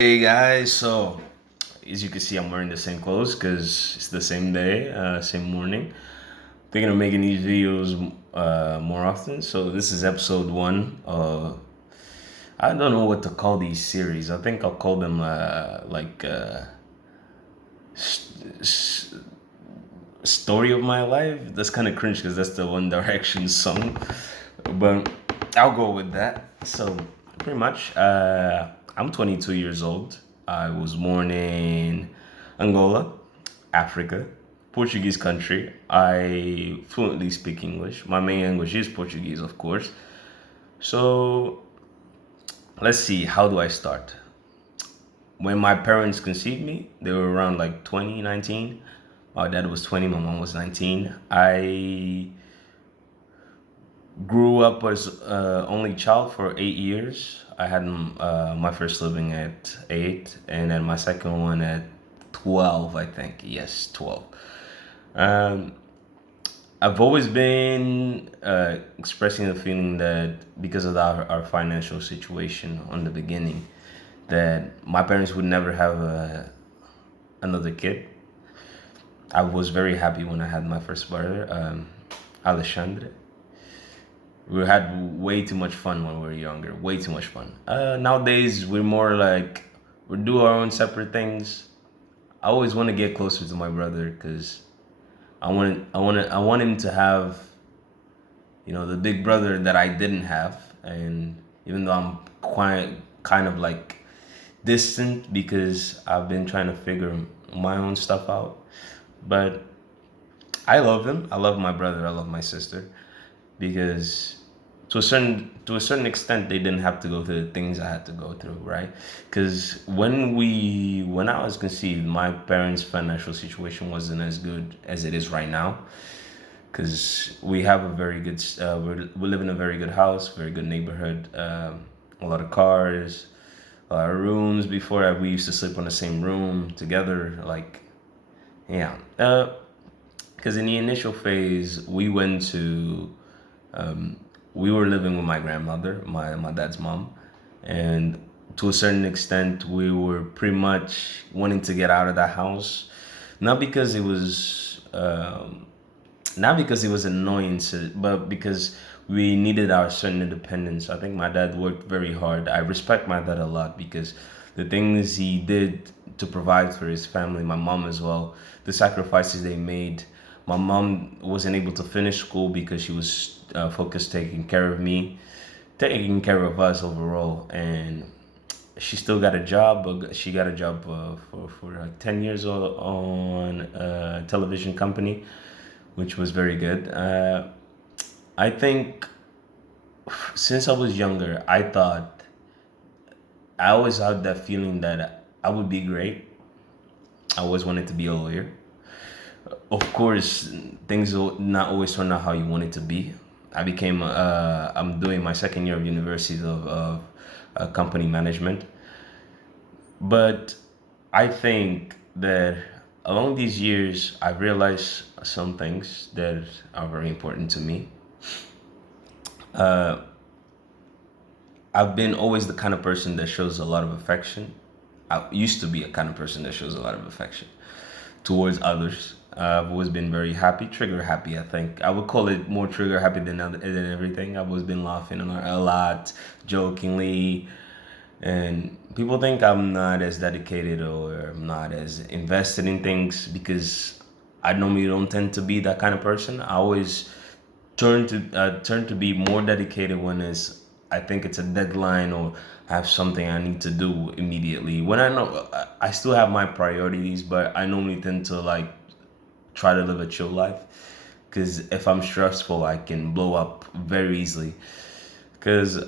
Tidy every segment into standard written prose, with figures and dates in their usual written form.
Hey guys, so as you can see, I'm wearing the same clothes because it's the same day, same morning. Thinking of making these videos more often. So this is episode one. I don't know what to call these series. I think I'll call them story of my life. That's kind of cringe because that's the One Direction song, but I'll go with that. So pretty much, I'm 22 years old. I was born in Angola, Africa, Portuguese country. I fluently speak English. My main language is Portuguese, of course. So let's see, how do I start? When my parents conceived me, they were around like 2019. My dad was 20, my mom was 19. I grew up as only child for 8 years. I had my first living at 8, and then my second one at 12, I think. Yes, 12. Um, I've always been expressing the feeling that because of our financial situation on the beginning, that my parents would never have another kid. I was very happy when I had my first brother, Alexandre. We had way too much fun when we were younger. Way too much fun. Nowadays, we're more like we do our own separate things. I always want to get closer to my brother because I want him to have, the big brother that I didn't have. And even though I'm quite kind of like distant because I've been trying to figure my own stuff out, but I love them. I love my brother. I love my sister because to a certain extent they didn't have to go through the things I had to go through, right? Because when I was conceived, my parents' financial situation wasn't as good as it is right now. Because we have a very good we live in a very good house, very good neighborhood, a lot of cars, a lot of rooms. Before that, we used to sleep on the same room together, like, yeah. Because in the initial phase, we were living with my grandmother, my dad's mom, and to a certain extent, we were pretty much wanting to get out of that house, not because it was not because it was annoying, but because we needed our certain independence. I think my dad worked very hard. I respect my dad a lot because the things he did to provide for his family, my mom as well, the sacrifices they made. My mom wasn't able to finish school because she was focused taking care of me, taking care of us overall, and she still got a job. But she got a job for like 10 years on a television company, which was very good. I think since I was younger, I always had that feeling that I would be great. I always wanted to be a lawyer. Of course, things will not always turn out how you want it to be. I'm doing my second year of university of company management. But I think that along these years, I've realized some things that are very important to me. I've been always the kind of person that shows a lot of affection. I used to be a kind of person that shows a lot of affection towards others. I've always been very happy, trigger happy. I think I would call it more trigger happy than everything. I've always been laughing a lot, jokingly, and people think I'm not as dedicated or I'm not as invested in things because I normally don't tend to be that kind of person. I always turn to be more dedicated when it's I think it's a deadline or I have something I need to do immediately. When I know I still have my priorities, but I normally tend to like try to live a chill life because if I'm stressful, I can blow up very easily. Because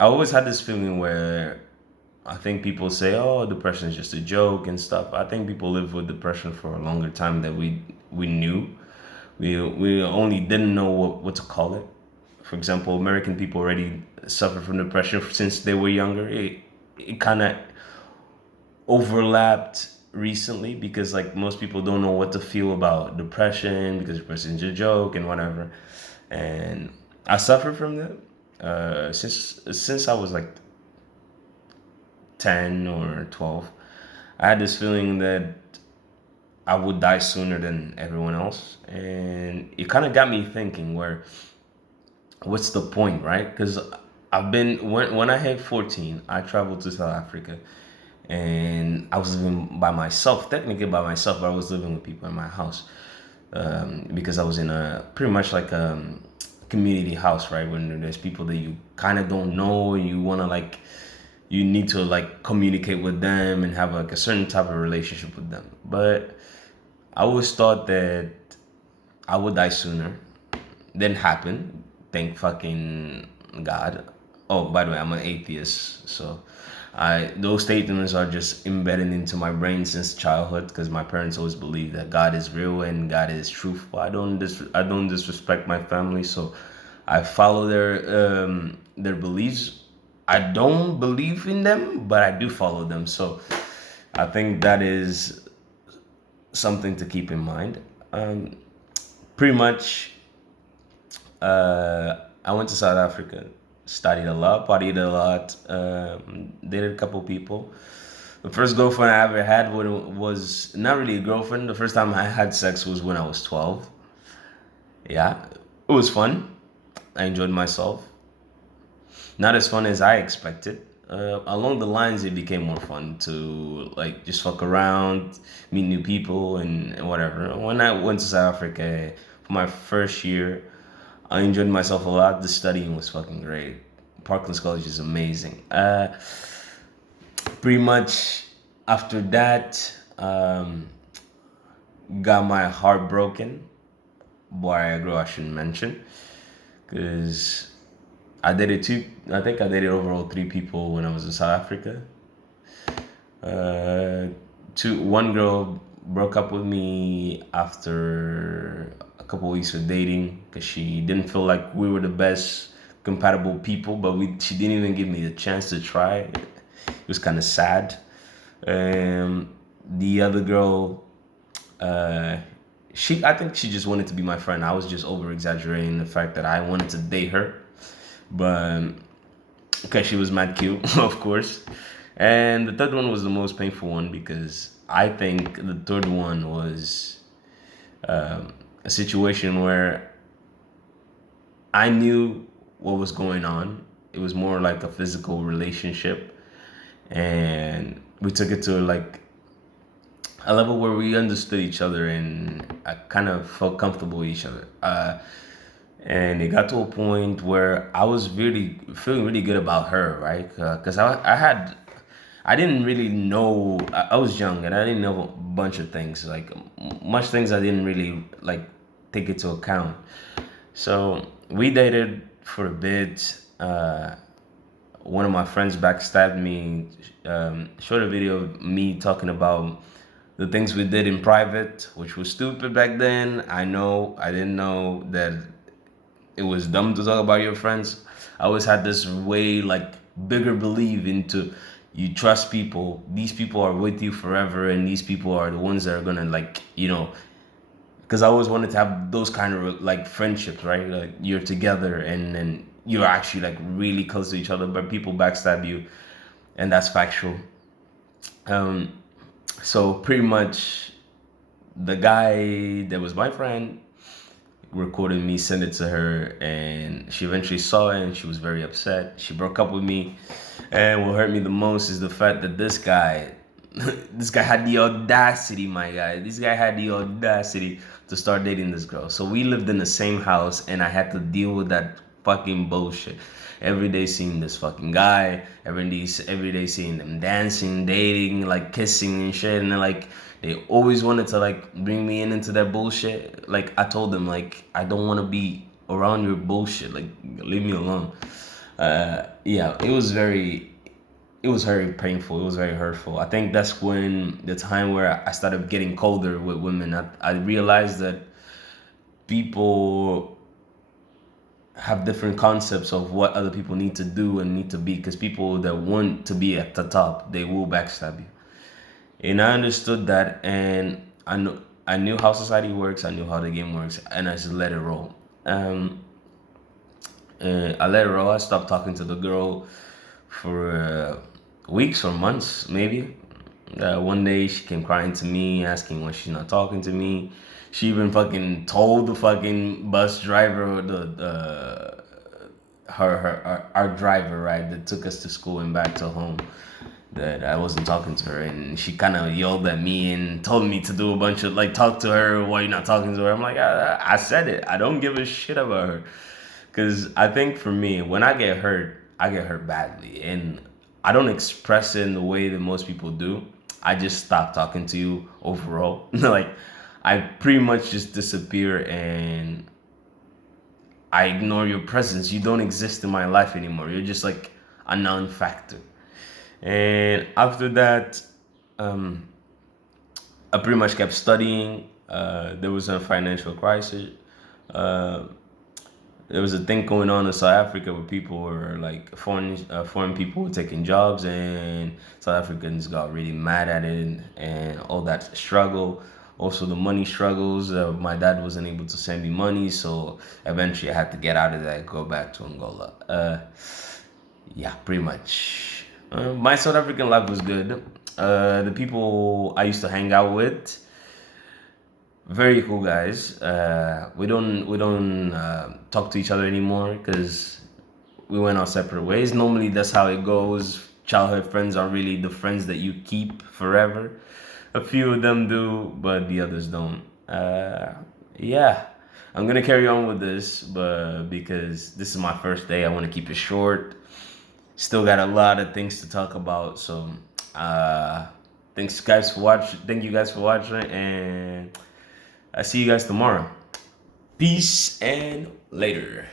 I always had this feeling where I think people say, "Oh, depression is just a joke and stuff." I think people live with depression for a longer time than we knew. We only didn't know what to call it. For example, American people already suffer from depression since they were younger. It kind of overlapped recently because like most people don't know what to feel about depression because depression's a joke and whatever. And I suffer from that since I was like 10 or 12, I had this feeling that I would die sooner than everyone else. And it kind of got me thinking, where what's the point, right? Because when I hit 14, I traveled to South Africa, and I was living by myself, technically by myself, but I was living with people in my house, because I was in a pretty much like a community house, right? When there's people that you kind of don't know, and you want to like, you need to like communicate with them and have like a certain type of relationship with them. But I always thought that I would die sooner. Didn't happen. Thank fucking God. Oh, by the way, I'm an atheist, so I those statements are just embedded into my brain since childhood, because my parents always believed that God is real and God is truthful. I don't disrespect my family, so I follow their beliefs. I don't believe in them, but I do follow them. So I think that is something to keep in mind. Pretty much, I went to South Africa, studied a lot, partied a lot, dated a couple people. The first girlfriend I ever had was not really a girlfriend. The first time I had sex was when I was 12. Yeah, it was fun. I enjoyed myself. Not as fun as I expected. Along the lines, it became more fun to like just fuck around, meet new people, and whatever. When I went to South Africa for my first year, I enjoyed myself a lot. The studying was fucking great. Parklands College is amazing. Pretty much after that, got my heart broken by a girl I shouldn't mention, because I dated two. I think I dated overall three people when I was in South Africa. Uh, one girl broke up with me after a couple weeks of dating, because she didn't feel like we were the best compatible people, but she didn't even give me the chance to try. It was kind of sad. The other girl, uh, I think she just wanted to be my friend. I was just over exaggerating the fact that I wanted to date her, but because she was mad cute, of course. And the third one was the most painful one, because I think the third one was a situation where I knew what was going on. It was more like a physical relationship, and we took it to like a level where we understood each other, and I kind of felt comfortable with each other. And it got to a point where I was really feeling really good about her, right? Because I didn't really know. I was young and I didn't know a bunch of things, like much things I didn't really like take into account. So we dated for a bit. One of my friends backstabbed me, showed a video of me talking about the things we did in private, which was stupid back then. I know, I didn't know that it was dumb to talk about your friends. I always had this way like bigger belief into, you trust people. These people are with you forever, and these people are the ones that are gonna like, because I always wanted to have those kind of like friendships, right? Like you're together and then you're actually like really close to each other, but people backstab you, and that's factual. Um, so pretty much, the guy that was my friend recorded me, sent it to her, and she eventually saw it and she was very upset. She broke up with me. And what hurt me the most is the fact that this guy this guy had the audacity, my guy. This guy had the audacity to start dating this girl. So we lived in the same house, and I had to deal with that fucking bullshit. Every day seeing this fucking guy, every day seeing them dancing, dating, like kissing and shit, and then like they always wanted to like bring me into that bullshit. Like I told them, like I don't want to be around your bullshit. Like leave me alone. Yeah, it was very painful. It was very hurtful. I think that's when the time where I started getting colder with women. I realized that people have different concepts of what other people need to do and need to be, because people that want to be at the top, they will backstab you. And I understood that, and I knew how society works. I knew how the game works, and I just let it roll. Um, and I let it roll. I stopped talking to the girl for weeks or months, maybe. One day she came crying to me, asking why she's not talking to me. She even fucking told the fucking bus driver, our driver, right, that took us to school and back to home, that I wasn't talking to her, and she kind of yelled at me and told me to do a bunch of like talk to her. Why you not talking to her? I'm like, I said it. I don't give a shit about her, because I think for me, when I get hurt badly, and I don't express it in the way that most people do. I just stop talking to you overall. Like, I pretty much just disappear and I ignore your presence. You don't exist in my life anymore. You're just like a non-factor. And after that, um, I pretty much kept studying. There was a financial crisis. Uh, there was a thing going on in South Africa where people were like foreign people were taking jobs, and South Africans got really mad at it and all that struggle. Also, the money struggles. My dad wasn't able to send me money, so eventually I had to get out of that, go back to Angola. Yeah, pretty much. My South African life was good. The people I used to hang out with, very cool guys. We don't talk to each other anymore because we went our separate ways. Normally, that's how it goes. Childhood friends are really the friends that you keep forever. A few of them do, but the others don't. Yeah, I'm gonna carry on with this, but because this is my first day, I want to keep it short. Still got a lot of things to talk about, so uh, thanks guys for watching. Thank you guys for watching, and I see you guys tomorrow. Peace and later.